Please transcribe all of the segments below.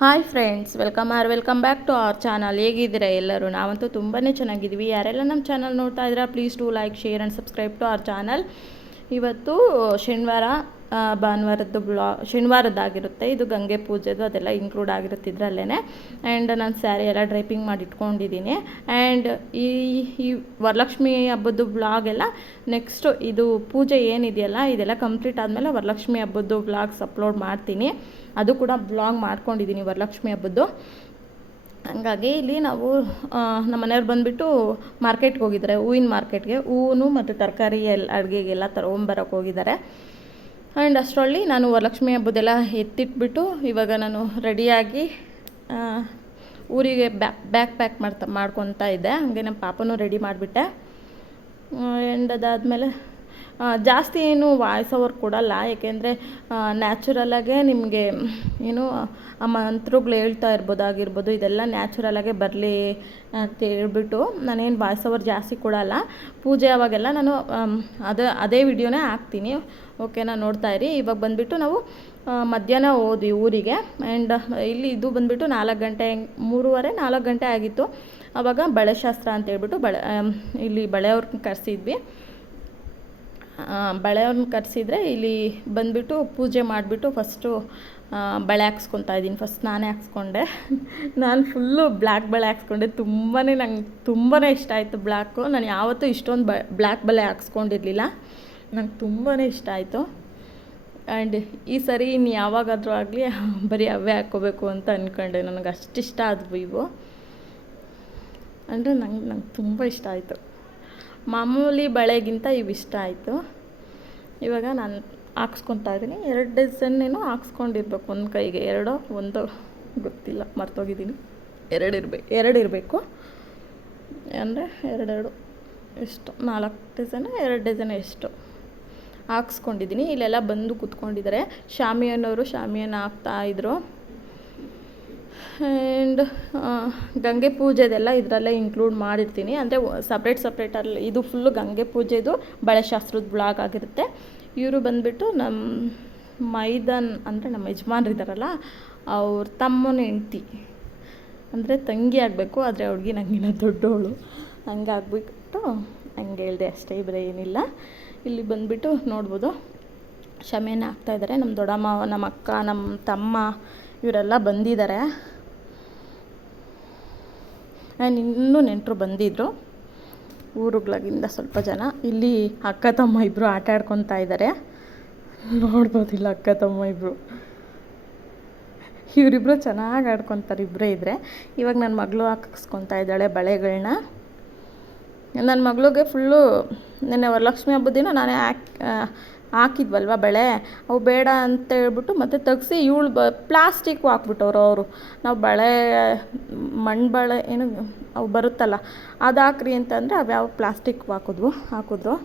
Hi friends welcome our welcome back to our channel ಹೇಗಿದ್ದೀರಾ ಎಲ್ಲರೂ? ನಾವಂತೂ ತುಂಬಾ ಚೆನ್ನಾಗಿದ್ದೀವಿ. ಯಾರೆಲ್ಲ ನಮ್ಮ ಚಾನಲ್ ನೋಡ್ತಾ ಇದ್ದೀರಾ please to like share and subscribe to our channel ಇವತ್ತು ಶನಿವಾರ ಭಾನುವಾರದ್ದು ಬ್ಲಾ, ಶನಿವಾರದ್ದಾಗಿರುತ್ತೆ. ಇದು ಗಂಗೆ ಪೂಜೆದು ಅದೆಲ್ಲ ಇನ್ಕ್ಲೂಡ್ ಆಗಿರುತ್ತೆ ಇದರಲ್ಲೇ ಆ್ಯಂಡ್ ನಾನು ಸ್ಯಾರಿ ಎಲ್ಲ ಡ್ರೈಪಿಂಗ್ ಮಾಡಿ ಇಟ್ಕೊಂಡಿದ್ದೀನಿ ಆ್ಯಂಡ್ ಈ ಈ ವರಲಕ್ಷ್ಮಿ ಹಬ್ಬದ್ದು ಬ್ಲಾಗ್ ಎಲ್ಲ ನೆಕ್ಸ್ಟು ಇದು ಪೂಜೆ ಏನಿದೆಯಲ್ಲ, ಇದೆಲ್ಲ ಕಂಪ್ಲೀಟ್ ಆದಮೇಲೆ ವರಲಕ್ಷ್ಮಿ ಹಬ್ಬದ್ದು ಬ್ಲಾಗ್ಸ್ ಅಪ್ಲೋಡ್ ಮಾಡ್ತೀನಿ. ಅದು ಕೂಡ ಬ್ಲಾಗ್ ಮಾಡ್ಕೊಂಡಿದ್ದೀನಿ ವರಲಕ್ಷ್ಮಿ ಹಬ್ಬದ್ದು. ಹಂಗಾಗಿ ಇಲ್ಲಿ ನಾವು ನಮ್ಮ ಮನೆಯವ್ರು ಬಂದುಬಿಟ್ಟು ಮಾರ್ಕೆಟ್ಗೆ ಹೋಗಿದ್ದಾರೆ. ಹೂವಿನ ಮಾರ್ಕೆಟ್ಗೆ ಹೂವು ಮತ್ತು ತರಕಾರಿ ಎಲ್ಲ ಅಡುಗೆಗೆಲ್ಲ ತಗೊಂಬರೋಕೆ ಹೋಗಿದ್ದಾರೆ. ಆ್ಯಂಡ್ ಅಷ್ಟರಲ್ಲಿ ನಾನು ವರಲಕ್ಷ್ಮಿ ಹಬ್ಬದೆಲ್ಲ ಎತ್ತಿಟ್ಬಿಟ್ಟು ಇವಾಗ ನಾನು ರೆಡಿಯಾಗಿ ಊರಿಗೆ ಬ್ಯಾಕ್ ಬ್ಯಾಕ್ ಪ್ಯಾಕ್ ಮಾಡ್ತಾ ಮಾಡ್ಕೊತಾ ಇದ್ದೆ. ಹಾಗೆ ನಮ್ಮ ಪಾಪನೂ ರೆಡಿ ಮಾಡಿಬಿಟ್ಟೆ. ಆ್ಯಂಡ್ ಅದಾದಮೇಲೆ ಜಾಸ್ತಿ ಏನು ವಾಯ್ಸ್ ಓವರ್ ಕೊಡಲ್ಲ, ಏಕೆಂದರೆ ನ್ಯಾಚುರಲಾಗೇ ನಿಮಗೆ, ಏನು, ಆ ಮಂತ್ರಗಳು ಹೇಳ್ತಾ ಇರ್ಬೋದಾಗಿರ್ಬೋದು ಇದೆಲ್ಲ ನ್ಯಾಚುರಲಾಗೇ ಬರಲಿ ಅಂತ ಹೇಳ್ಬಿಟ್ಟು ನಾನೇನು ವಾಯ್ಸ್ ಓವರ್ ಜಾಸ್ತಿ ಕೊಡಲ್ಲ. ಪೂಜೆ ಅವಾಗೆಲ್ಲ ನಾನು ಅದೇ ಅದೇ ವಿಡಿಯೋನೇ ಹಾಕ್ತೀನಿ. ಓಕೆನಾ ನೋಡ್ತಾ ಇರಿ. ಇವಾಗ ಬಂದುಬಿಟ್ಟು ನಾವು ಮಧ್ಯಾಹ್ನ ಹೋದ್ವಿ ಊರಿಗೆ. ಆ್ಯಂಡ್ ಇಲ್ಲಿ ಇದು ಬಂದುಬಿಟ್ಟು ನಾಲ್ಕು ಗಂಟೆ, ಮೂರುವರೆ, ನಾಲ್ಕು ಗಂಟೆ ಆಗಿತ್ತು. ಆವಾಗ ಬಳೆಶಾಸ್ತ್ರ ಅಂತ ಹೇಳ್ಬಿಟ್ಟು ಬಳೆ ಇಲ್ಲಿ ಬಳೆಯವ್ರನ್ನ ಕರೆಸಿದ್ವಿ. ಬಳೆಯವ್ರನ್ನ ಕರೆಸಿದ್ರೆ ಇಲ್ಲಿ ಬಂದುಬಿಟ್ಟು ಪೂಜೆ ಮಾಡಿಬಿಟ್ಟು ಫಸ್ಟು ಬಳೆ ಹಾಕ್ಸ್ಕೊತಾ ಇದ್ದೀನಿ. ಫಸ್ಟ್ ನಾನೇ ಹಾಕ್ಸ್ಕೊಂಡೆ. ನಾನು ಫುಲ್ಲು ಬ್ಲ್ಯಾಕ್ ಬಳೆ ಹಾಕ್ಸ್ಕೊಂಡೆ. ತುಂಬಾ ನಂಗೆ ತುಂಬಾ ಇಷ್ಟ ಆಯಿತು ಬ್ಲ್ಯಾಕು ನಾನು ಯಾವತ್ತೂ ಇಷ್ಟೊಂದು ಬ ಬ್ಲ್ಯಾಕ್ ಬಳೆ ಹಾಕ್ಸ್ಕೊಂಡಿರಲಿಲ್ಲ. ನಂಗೆ ತುಂಬಾ ಇಷ್ಟ ಆಯಿತು. ಆ್ಯಂಡ್ ಈ ಸರಿ ಇನ್ನು ಯಾವಾಗಾದರೂ ಆಗಲಿ ಬರೀ ಅವೇ ಹಾಕ್ಕೋಬೇಕು ಅಂತ ಅಂದ್ಕೊಂಡೆ ನನಗೆ ಅಷ್ಟಿಷ್ಟ ಆದವು ಇವು. ಅಂದರೆ ನಂಗೆ ನಂಗೆ ತುಂಬ ಇಷ್ಟ ಆಯಿತು. ಮಾಮೂಲಿ ಬಳೆಗಿಂತ ಇವಿಷ್ಟ ಆಯಿತು. ಇವಾಗ ನಾನು ಹಾಕ್ಸ್ಕೊತಾ ಇದ್ದೀನಿ. ಎರಡು ಡಜನ್ನೇನೋ ಹಾಕ್ಸ್ಕೊಂಡಿರ್ಬೇಕು ಒಂದು ಕೈಗೆ. ಎರಡೋ ಒಂದೋ ಗೊತ್ತಿಲ್ಲ, ಮರ್ತೋಗಿದ್ದೀನಿ. ಎರಡು ಇರಬೇಕು ಎರಡು ಇರಬೇಕು. ಅಂದರೆ ಎರಡೆರಡು ಎಷ್ಟು? ನಾಲ್ಕು ಡಜನ್ ಎರಡು ಡಜನ್ ಎಷ್ಟು? ಹಾಕ್ಸ್ಕೊಂಡಿದ್ದೀನಿ. ಇಲ್ಲೆಲ್ಲ ಬಂದು ಕೂತ್ಕೊಂಡಿದ್ದಾರೆ. ಶಾಮಿಯನ್ನವರು ಶಾಮಿಯನ್ನ ಹಾಕ್ತಾ ಇದ್ರು. ಆ್ಯಂಡ್ ಗಂಗೆ ಪೂಜೆದೆಲ್ಲ ಇದರಲ್ಲೇ ಇನ್ಕ್ಲೂಡ್ ಮಾಡಿರ್ತೀನಿ. ಅಂದರೆ ಸಪ್ರೇಟ್ ಸಪ್ರೇಟಲ್ಲಿ ಇದು ಫುಲ್ಲು ಗಂಗೆ ಪೂಜೆದು ಬಳೆಶಾಸ್ತ್ರದ ಬ್ಲಾಗ್ ಆಗಿರುತ್ತೆ. ಇವರು ಬಂದುಬಿಟ್ಟು ನಮ್ಮ ಮೈದನ್, ಅಂದರೆ ನಮ್ಮ ಯಜಮಾನ್ರು ಇದ್ದಾರಲ್ಲ ಅವ್ರ ತಮ್ಮನ ಹೆಂಡ್ತಿ, ಅಂದರೆ ತಂಗಿ ಆಗಬೇಕು, ಆದರೆ ಅವ್ರಿಗೆ ನನಗಿನ್ನ ದೊಡ್ಡವಳು ಹಂಗಾಗ್ಬಿಟ್ಟು ಹಂಗೆ ಹೇಳಿದೆ ಅಷ್ಟೇ ಇಬ್ಬರೇ ಏನಿಲ್ಲ. ಇಲ್ಲಿ ಬಂದುಬಿಟ್ಟು ನೋಡ್ಬೋದು ಶಮೆನ ಹಾಕ್ತಾಯಿದ್ದಾರೆ ನಮ್ಮ ದೊಡ್ಡಮ್ಮ ನಮ್ಮ ಅಕ್ಕ ನಮ್ಮ ತಮ್ಮ, ಇವರೆಲ್ಲ ಬಂದಿದ್ದಾರೆ ಆ್ಯಂಡ್ ಇನ್ನೂ ನೆಂಟರು ಬಂದಿದ್ದರು ಊರುಗಳಿಂದ ಸ್ವಲ್ಪ ಜನ. ಇಲ್ಲಿ ಅಕ್ಕ ತಮ್ಮ ಇಬ್ಬರು ಆಟ ಆಡ್ಕೊತಾ ಇದ್ದಾರೆ ನೋಡ್ಬೋದಿಲ್ಲ ಅಕ್ಕ ತಮ್ಮ ಇಬ್ಬರು ಇವರಿಬ್ಬರು ಚೆನ್ನಾಗಿ ಆಡ್ಕೊತಾರೆ ಇಬ್ಬರೇ ಇದ್ದರೆ ಇವಾಗ ನನ್ನ ಮಗಳು ಹಾಕಿಸ್ಕೊತಾ ಇದ್ದಾಳೆ ಬಳೆಗಳನ್ನ ನನ್ನ ಮಗಳಿಗೆ ಫುಲ್ಲು ನೆನ್ನೆ ವರಲಕ್ಷ್ಮಿ ಹಬ್ಬದ ದಿನ ನಾನೇ ಹಾಕಿ ಹಾಕಿದ್ವಲ್ವ ಬಳೆ? ಅವು ಬೇಡ ಅಂತ ಹೇಳ್ಬಿಟ್ಟು ಮತ್ತೆ ತೆಗ್ಸಿ ಇವಳು ಬ ಪ್ಲಾಸ್ಟಿಕ್ ಹಾಕ್ಬಿಟ್ಟವ್ರು ಅವರು. ನಾವು ಬಳೆ ಮಣ್ಣು ಬಳೆ ಏನು ಅವು ಬರುತ್ತಲ್ಲ, ಅದು ಹಾಕ್ರಿ ಅಂತಂದರೆ ಅವ್ಯಾವ ಪ್ಲಾಸ್ಟಿಕ್ ಹಾಕಿದ್ವು, ಹಾಕಿದ್ರು.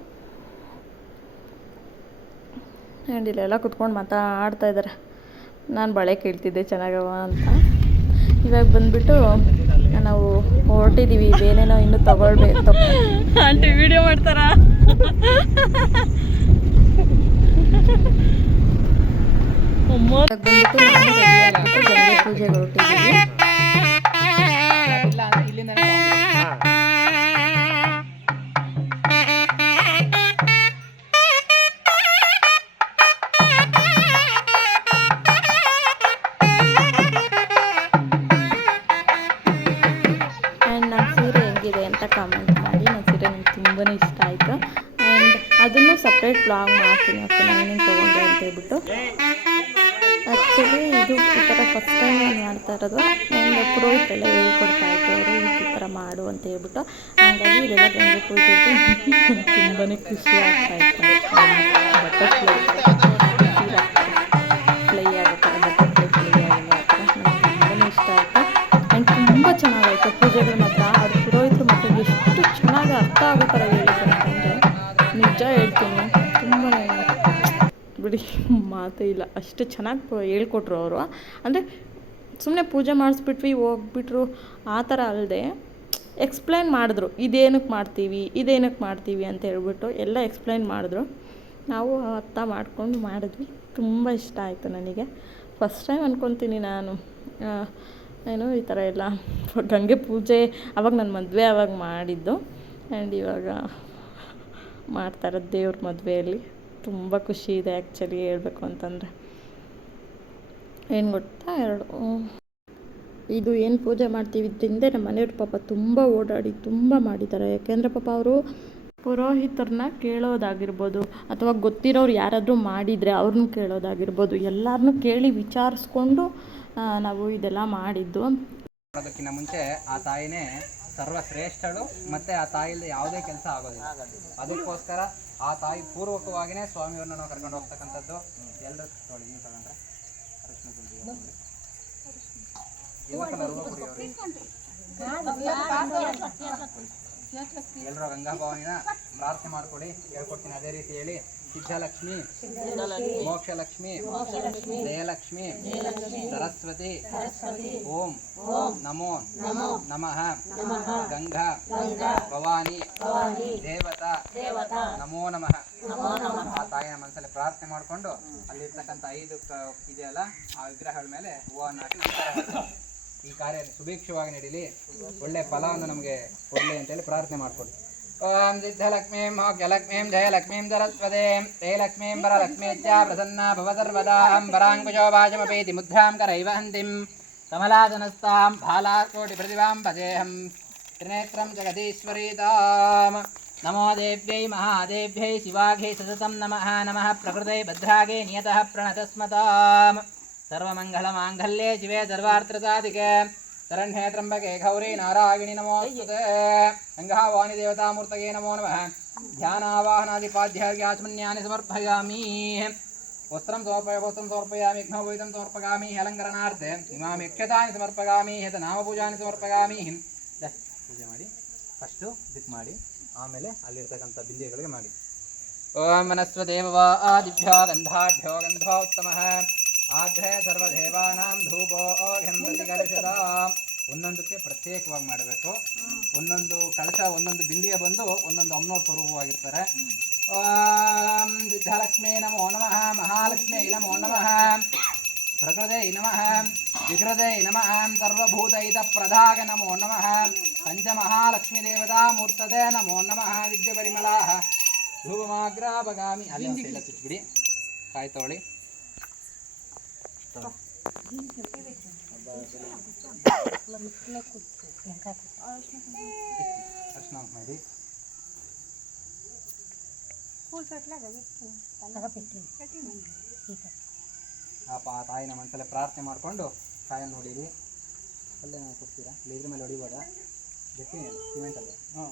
ಆ್ಯಂಡ್ ಎಲ್ಲ ಕುತ್ಕೊಂಡು ಮಾತಾಡ್ತಾ ಇದ್ದಾರೆ ನಾನು ಬಳೆ ಕೇಳ್ತಿದ್ದೆ ಚೆನ್ನಾಗವ ಅಂತ. ಇವಾಗ ಬಂದ್ಬಿಟ್ಟು ನಾವು ಹೊರಟಿದ್ದೀವಿ ಬೇರೆನೋ ಇನ್ನೂ ತಗೊಳ್ಬೇಕು ಆಂಟಿ ವಿಡಿಯೋ ಮಾಡ್ತಾರಾ? तुझे ಆ್ಯಕ್ಚುಲಿ ಇದು ಈ ಥರ ಫಸ್ಟ್ ಟೈಮ್ ನಾನು ಮಾಡ್ತಾ ಇರೋದು. ಆ್ಯಂಡ್ ಪುರೋಹಿತರೆಲ್ಲ ಹೇಳ್ಕೊಡ್ತಾ ಇತ್ತು ಅವರು, ಈ ಥರ ಮಾಡು ಅಂತ ಹೇಳ್ಬಿಟ್ಟು ಹಾಗಾಗಿ ಇದೆಲ್ಲ ಗಂಗೆ ಪೂಜೆಗೆ ತುಂಬಾ ಖುಷಿ ಆಗ್ತಾ ಇತ್ತು. ಬಟರ್ಫ್ಲೈ. ಫ್ಲೈ ಆಗುತ್ತೆ ಬಟರ್ಫ್ಲೈ ಫ್ಲೈ ನಂಗೆ ತುಂಬಾ ಇಷ್ಟ ಆಯಿತು. ಆ್ಯಂಡ್ ತುಂಬ ಚೆನ್ನಾಗಾಯಿತು ಪೂಜೆಗಳು ಮಾತ್ರ. ಅವ್ರ ಪುರೋಹಿತರು ಎಷ್ಟು ಚೆನ್ನಾಗಿ ಅರ್ಥ ಆಗೋ ಮಾತೇ ಇಲ್ಲ, ಅಷ್ಟು ಚೆನ್ನಾಗಿ ಹೇಳ್ಕೊಟ್ರು ಅವರು. ಅಂದರೆ ಸುಮ್ಮನೆ ಪೂಜೆ ಮಾಡಿಸ್ಬಿಟ್ವಿ, ಹೋಗ್ಬಿಟ್ರು, ಆ ಥರ ಅಲ್ಲದೆ ಎಕ್ಸ್ಪ್ಲೈನ್ ಮಾಡಿದ್ರು ಇದೇನಕ್ಕೆ ಮಾಡ್ತೀವಿ ಇದೇನಕ್ಕೆ ಮಾಡ್ತೀವಿ ಅಂತ ಹೇಳ್ಬಿಟ್ಟು ಎಲ್ಲ ಎಕ್ಸ್ಪ್ಲೈನ್ ಮಾಡಿದ್ರು. ನಾವು ಅರ್ಥ ಮಾಡ್ಕೊಂಡು ಮಾಡಿದ್ವಿ. ತುಂಬ ಇಷ್ಟ ಆಯಿತು ನನಗೆ. ಫಸ್ಟ್ ಟೈಮ್ ಅಂದ್ಕೊತೀನಿ ನಾನು. ಏನು ಈ ಥರ ಎಲ್ಲ. ಗಂಗೆ ಪೂಜೆ ಅವಾಗ ನನ್ನ ಮದುವೆ ಅವಾಗ ಮಾಡಿದ್ದು. ಆ್ಯಂಡ್ ಇವಾಗ ಮಾಡ್ತಾರೆ ದೇವ್ರ ಮದುವೆಯಲ್ಲಿ. ತುಂಬ ಖುಷಿ ಇದೆ ಆ್ಯಕ್ಚುಲಿ ಹೇಳಬೇಕು ಅಂತಂದರೆ. ಏನು ಗೊತ್ತಾ ಎರಡು? ಇದು ಏನು ಪೂಜೆ ಮಾಡ್ತೀವಿ ತಿಂದೆ ನಮ್ಮ ಮನೆಯವ್ರು ಪಾಪ ತುಂಬ ಓಡಾಡಿ ತುಂಬ ಮಾಡಿದ್ದಾರೆ. ಯಾಕೆಂದರೆ ಪಾಪ ಅವರು ಪುರೋಹಿತರನ್ನ ಕೇಳೋದಾಗಿರ್ಬೋದು ಅಥವಾ ಗೊತ್ತಿರೋರು ಯಾರಾದರೂ ಮಾಡಿದರೆ ಅವ್ರನ್ನ ಕೇಳೋದಾಗಿರ್ಬೋದು ಎಲ್ಲರನ್ನೂ ಕೇಳಿ ವಿಚಾರಿಸ್ಕೊಂಡು ನಾವು ಇದೆಲ್ಲ ಮಾಡಿದ್ದು. ಮಾಡೋದಕ್ಕಿಂತ ಮುಂಚೆ ಆ ತಾಯಿನೇ ಸರ್ವಶ್ರೇಷ್ಠಳು ಮತ್ತೆ ಆ ತಾಯಿಲಿ ಯಾವುದೇ ಕೆಲಸ ಆಗೋದಿಲ್ಲ. ಅದಕ್ಕೋಸ್ಕರ ಆ ತಾಯಿ ಪೂರ್ವಕವಾಗಿನೇ ಸ್ವಾಮಿಯವ್ರನ್ನ ನಾವು ಕರ್ಕೊಂಡು ಹೋಗ್ತಕ್ಕಂಥದ್ದು. ಎಲ್ಲರೂ ನೋಡಿ, ನೀವು ತಗೊಂಡ್ರೆ ಅರಿಶಿನ ಎಲ್ಲರೂ ಗಂಗಾಭವಾನಿನ ಪ್ರಾರ್ಥನೆ ಮಾಡ್ಕೊಡಿ, ಹೇಳ್ಕೊಡ್ತೀನಿ ಅದೇ ರೀತಿ ಹೇಳಿ. ಸಿದ್ಧಲಕ್ಷ್ಮಿ ಮೋಕ್ಷಲಕ್ಷ್ಮಿ ಜಯಲಕ್ಷ್ಮಿ ಸರಸ್ವತಿ ಓಂ ನಮೋ ನಮಃ ಗಂಗಾ ಭವಾನಿ ದೇವತಾ ನಮೋ ನಮಃ. ಆ ತಾಯಿನ ಮನಸ್ಸಲ್ಲಿ ಪ್ರಾರ್ಥನೆ ಮಾಡಿಕೊಂಡು ಅಲ್ಲಿರ್ತಕ್ಕಂಥ ಐದು ಕ- ಇದೆಯಲ್ಲ ಆ ವಿಗ್ರಹಗಳ ಮೇಲೆ ಹೂವನ್ನು ಹಾಕಿ. ಈ ಕಾರ್ಯ ಸುಭಿಕ್ಷವಾಗಿ ನಡೀಲಿ. ಒಳ್ಳೆ ಫಲವನ್ನು ನಮಗೆ ಕೊಡಲಿ ಅಂತೇಳಿ ಪ್ರಾರ್ಥನೆ ಮಾಡ್ಕೊಳ್ಳಿ ओम सिद्धलक्ष्मी मोक्षलक्ष्मी जयलक्ष्मी सरस्वते ते लक्ष्मीं प्रसन्ना भव सर्वदा अम्बराङ्कुशोभाजमपीति मुद्रां करैवहन्तीं कमलादनस्तां फालाकोटिप्रतिभां भजेहम त्रिनेत्र जगदीश्वरीतां नमो देव्य महादेव्य शिवाघे सतत नम नम प्रकृत भद्रागे नियतः प्रणतस्मतां सर्वमङ्गलमाङ्गल्ये शिवे सर्वार्थसाधिके शरण्ये त्र्यंबके गौरी नारायणी नमोस्तुते अङ्गः वाणिदेवतामूर्तये नमो नमः। ध्यानावाहनादिपाध्यायाश्मन्यानि समर्पयामि। वस्त्रं सोपय वस्त्रं समर्पयामि यज्ञभोजितं समर्पयामि, अलङ्करणार्थे इमामिक्षतानि समर्पयामि हेतनामपूजानि समर्पयामि। पूजे माडि फस्टु इदिक् माडि आमेले अल्लिरतक्कन्त बिन्दुगळिगे माडि ॐ मनस्वदेववा ಆಗ್ರಹ ಸರ್ವದೇವಾನಾಂ ಧೂಪೋ ಪ್ರತಿಕರ್ಷದ ಒಂದೊಂದಕ್ಕೆ ಪ್ರತ್ಯೇಕವಾಗಿ ಮಾಡಬೇಕು. ಒಂದೊಂದು ಕಳಶ ಒಂದೊಂದು ಬಿಂದಿಗೆ ಬಂದು ಒಂದೊಂದು ಅಮ್ಮನವ್ರ ಸ್ವರೂಪವಾಗಿರ್ತಾರೆ. ಓಂ ಸಿದ್ಧಲಕ್ಷ್ಮೀ ನಮೋ ನಮಃ ಮಹಾಲಕ್ಷ್ಮೀ ನಮೋ ನಮಃ. ಪ್ರಕೃತೆ ನಮಃ ವಿಕೃತೆ ನಮಃ ಇದ ಪ್ರಧಾಗ ನಮೋ ನಮಃ. ಪಂಚಮಹಾಲಕ್ಷ್ಮೀ ದೇವತಾ ಮೂರ್ತದೆ ನಮೋ ನಮಃ ವಿದ್ಯಪರಿಮಳಾ ಧೂಪಮಾಗ್ರಾಪಗಾಮಿ ಅಲ್ಲಿ ಬಿಡಿ ಸೈಡ ಚುಚ್ಬಿಡಿ ಕಾಯಿ ತಗೊಳ್ಳಿ ಅರ್ಶಿನ ಮಾಡಿ ಪಾಪ ಆ ತಾಯಿನ ಮನಸ್ಸಲ್ಲೇ ಪ್ರಾರ್ಥನೆ ಮಾಡಿಕೊಂಡು ಕಾಯನ್ನು ನೋಡಿರಿ ಅಲ್ಲೇ ನಾವು ಕೊಡ್ತೀರಾ ಇಲ್ಲ ಇದ್ರ ಮೇಲೆ ಹೊಡಿಬೋದ ಗಟ್ಟಿ ಸಿಮೆಂಟ್ ಅಲ್ಲ ಹಾಂ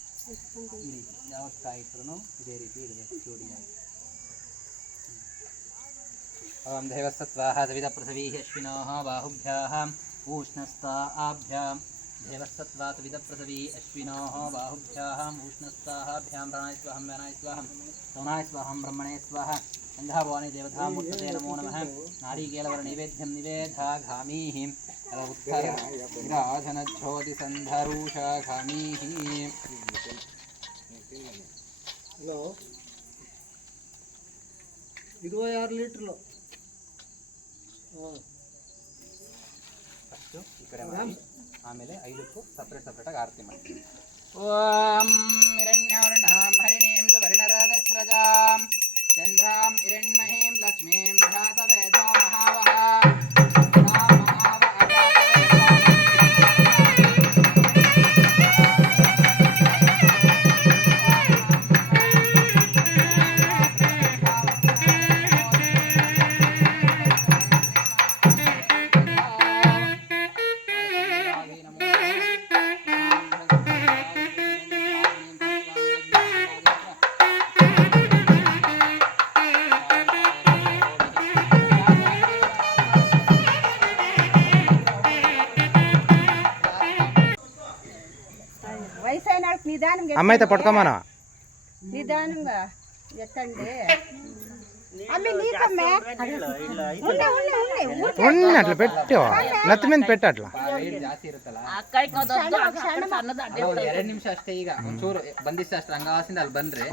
ಈ ರೀತಿ ಯಾವ ಕಾಯಿ ಇಟ್ರು ಇದೇ ರೀತಿ ಇಡಬೇಕು ಜೋಡಿಯಾಗಿ ಓಂ ದೇವಸತ್ವಾಹ ಸವಿತಪ್ರಸವೀः ಅಶ್ವಿನೋः ಬಾಹುಭ್ಯಾः ಊಷ್ಣಸ್ತಾಭ್ಯಾಂ ದೇವಸತ್ವಾ ಸವಿತಪ್ರಸವೀ ಅಶ್ವಿನೋः ಬಾಹುಭ್ಯಾः ಊಷ್ಣಸ್ತಾಭ್ಯಾಂ ಪ್ರಾಣಾಯ ಸ್ವಾಹಂ ವ್ಯಾನಾಯ ಸ್ವಾಹಂ ಸೌನಾಯ ಸ್ವಾಹಂ ಬ್ರಹ್ಮಣೇ ಸ್ವಾಹ ಗಂಧಾಭವಾನಿ ದೇವತಾ ಮೂರ್ತತೆ ನಮೋ ನಮಃ ನಾರೀಕೇಲವರ ನೈವೇದ್ಯಂ ನಿವೇಧಾಘಾಮೀಃ ಉತ್ತರ ವಿರಾಧನ ಜ್ಯೋತಿ ಸಂಧರೂಷಾಘಾಮೀಃ ಹಲೋ ಇದು ಆರು ಲೀಟ್ರು ಹಾಂ ಫಸ್ಟು ಈ ಕಡೆ ಮಾಡಿ ಆಮೇಲೆ ಐದಕ್ಕೂ ಸಪ್ರೇಟ್ ಸಪ್ರೇಟಾಗಿ ಆರತಿ ಮಾಡಿ ಓಂ ಹಿರಣ್ಯವರ್ಣಾಂ ಹರಿಣೀಂ ಸುವರ್ಣರದಸ್ರಜಾಂ ಚಂದ್ರಾಂ ಹಿರಣ್ಮಹೀಂ ಲಕ್ಷ್ಮೀಂ ಘಾತವೇದೋ ಮಹಾವಹ ಅಮ್ಮ ಐತೆ ಪಟ್ಕಮನ ನಿಧಾನಂಗ ಎತ್ತಂಡೆ. ಅಲ್ಲಿ ನೀ ಎರಡು ನಿಮಿಷ ಅಷ್ಟೇ ಈಗ. ಒಂದು ಚೂರು ಬಂದಿಷ್ಟ್ರ ರಂಗವಾಸಿಂದ ಅಲ್ಲಿ ಬಂದ್ರೆ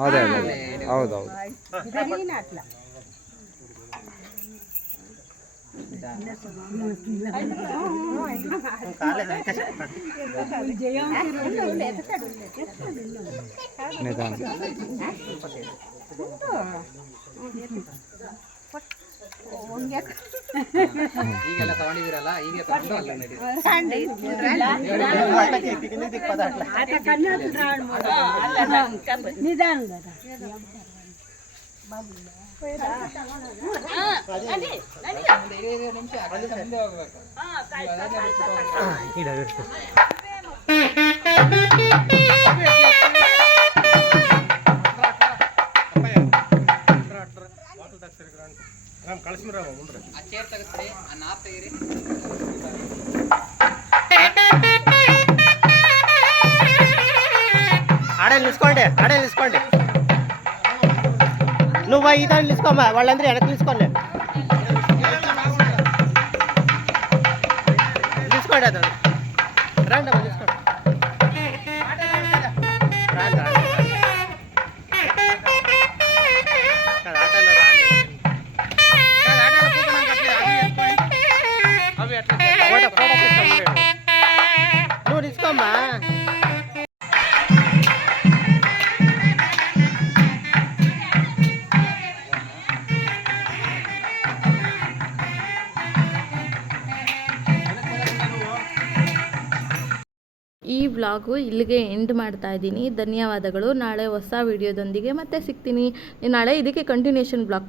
ಹೌದು ಹೌದು జరిగిన అట్లా ನಿಧಾನ ಈಗೆಲ್ಲ ತಗೊಂಡಿದ್ದೀರಲ್ಲ ಹೀಗೆ ತಗೊಂಡು ಅಲ್ಲಿ ನಡೀರಿ ನಿಮಿಷ ಮುಂದೆ ಹೋಗ್ಬೇಕು ಆ ಚೇರ್ ತೆಗೆಸ್ರಿ ಆ ನಾರ್ ತೆಗೀರಿ నువ్వు ఈ తరలి తీసుకోమ్మా వాళ్ళందరూ వెనక్కి తీసుకోండి. తీసుకోండి అది. రండి నువ్వు తీసుకోమ్మా. ವ್ಲಾಗು ಇಲ್ಲಿಗೆ ಎಂಡ್ ಮಾಡ್ತಾ ಇದ್ದೀನಿ. ಧನ್ಯವಾದಗಳು. ನಾಳೆ ಹೊಸ ವಿಡಿಯೋದೊಂದಿಗೆ ಮತ್ತೆ ಸಿಗ್ತೀನಿ. ನಾಳೆ ಇದಕ್ಕೆ ಕಂಟಿನ್ಯೂಷನ್ ಬ್ಲಾಗ್